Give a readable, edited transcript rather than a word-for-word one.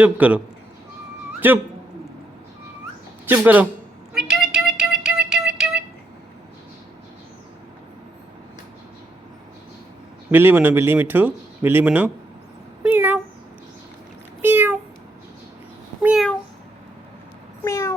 चुप करो, चुप चुप करो। बिल्ली बनो, बिल्ली मिठू, बिल्ली बनो। Meow. Meow. Meow. Meow.